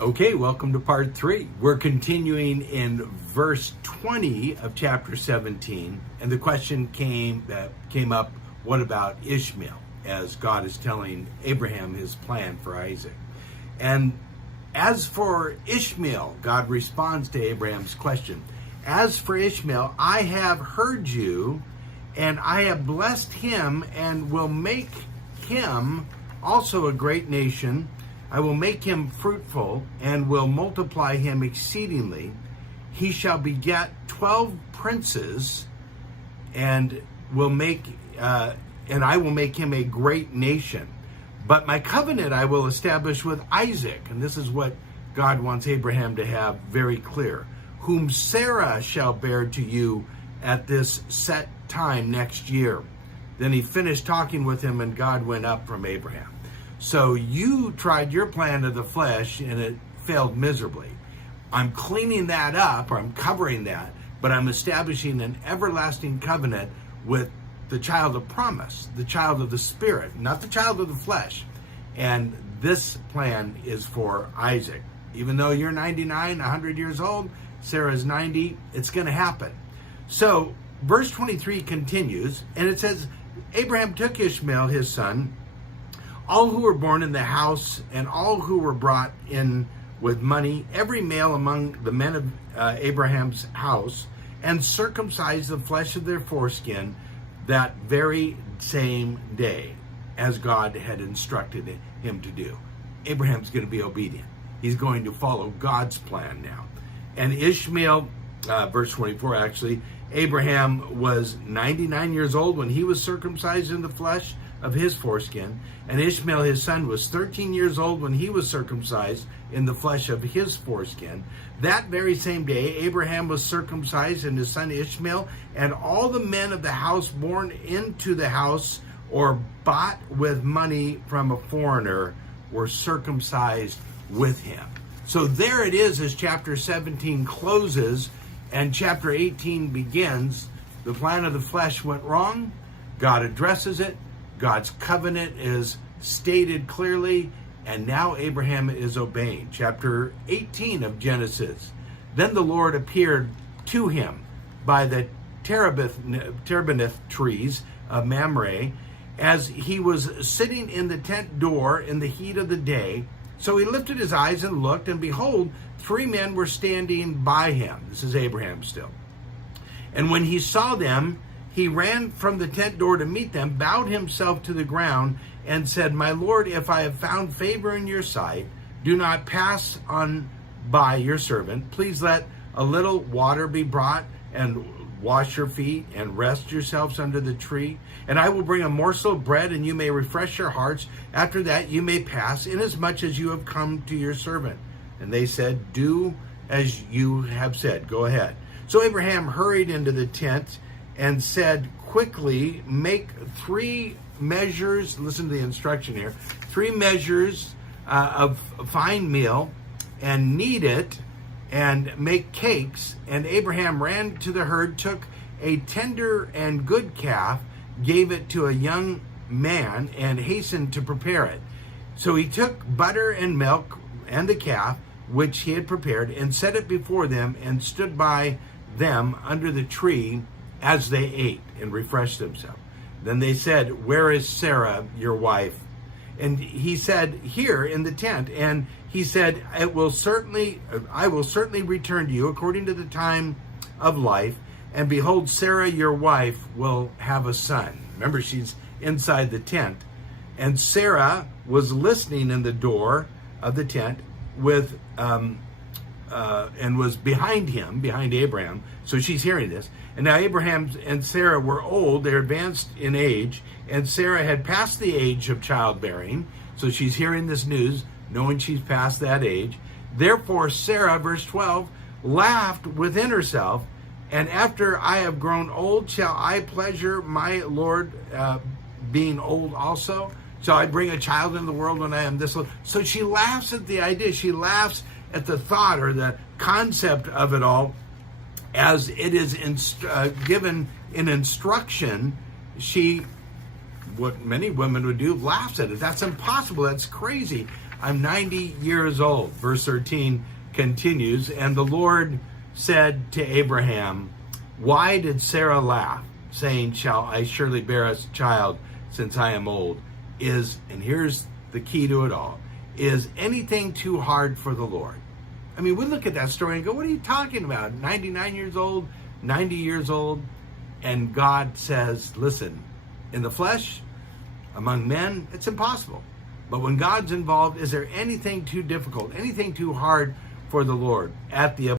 Okay, welcome to part 3. We're continuing in verse 20 of chapter 17, and the question came up, what about Ishmael, as God is telling Abraham his plan for Isaac. And as for Ishmael, God responds to Abraham's question. As for Ishmael, I have heard you, and I have blessed him, and will make him also a great nation. I will make him fruitful and will multiply him exceedingly. He shall beget 12 princes, and I will make him a great nation. But my covenant I will establish with Isaac, and this is what God wants Abraham to have very clear, whom Sarah shall bear to you at this set time next year. Then he finished talking with him, and God went up from Abraham. So you tried your plan of the flesh, and it failed miserably. I'm cleaning that up, or I'm covering that, but I'm establishing an everlasting covenant with the child of promise, the child of the Spirit, not the child of the flesh. And this plan is for Isaac. Even though you're 99, 100 years old, Sarah's 90, it's going to happen. So verse 23 continues, and it says, Abraham took Ishmael, his son, all who were born in the house, and all who were brought in with money, every male among the men of Abraham's house, and circumcised the flesh of their foreskin that very same day, as God had instructed him to do. Abraham's going to be obedient. He's going to follow God's plan now. And Ishmael, verse 24 actually, Abraham was 99 years old when he was circumcised in the flesh of his foreskin, and Ishmael his son was 13 years old when he was circumcised in the flesh of his foreskin. That very same day Abraham was circumcised, and his son Ishmael, and all the men of the house born into the house or bought with money from a foreigner were circumcised with him. So there it is as chapter 17 closes and chapter 18 begins. The plan of the flesh went wrong. God addresses it. God's covenant is stated clearly, and now Abraham is obeying. Chapter 18 of Genesis. Then the Lord appeared to him by the terebinth trees of Mamre, as he was sitting in the tent door in the heat of the day. So he lifted his eyes and looked, and behold, 3 men were standing by him. This is Abraham still. And when he saw them, he ran from the tent door to meet them, bowed himself to the ground, and said, My Lord, if I have found favor in your sight, do not pass on by your servant. Please let a little water be brought, and wash your feet, and rest yourselves under the tree. And I will bring a morsel of bread, and you may refresh your hearts. After that you may pass, inasmuch as you have come to your servant. And they said, Do as you have said. Go ahead. So Abraham hurried into the tent and said, Quickly make 3 measures, listen to the instruction here, 3 measures of fine meal, and knead it, and make cakes. And Abraham ran to the herd, took a tender and good calf, gave it to a young man, and hastened to prepare it. So he took butter and milk and the calf, which he had prepared, and set it before them, and stood by them under the tree as they ate and refreshed themselves. Then they said, Where is Sarah, your wife? And he said, Here in the tent. And he said, I will certainly return to you according to the time of life. And behold, Sarah, your wife, will have a son. Remember, she's inside the tent. And Sarah was listening in the door of the tent and was behind Abraham. So she's hearing this. And now Abraham and Sarah were old, they're advanced in age, and Sarah had passed the age of childbearing. So she's hearing this news, knowing she's past that age. Therefore Sarah, verse 12, laughed within herself, and after I have grown old, shall I pleasure my Lord being old also? Shall I bring a child into the world when I am this old? So she laughs at the idea. She laughs at the thought or the concept of it all. As it is given in instruction, she, what many women would do, laughs at it. That's impossible. That's crazy. I'm 90 years old. Verse 13 continues, and the Lord said to Abraham, why did Sarah laugh, saying, shall I surely bear a child since I am old? And here's the key to it all, is anything too hard for the Lord? I mean, we look at that story and go, what are you talking about? 99 years old, 90 years old? And God says, listen, in the flesh, among men, it's impossible. But when God's involved, is there anything too difficult, anything too hard for the Lord? At the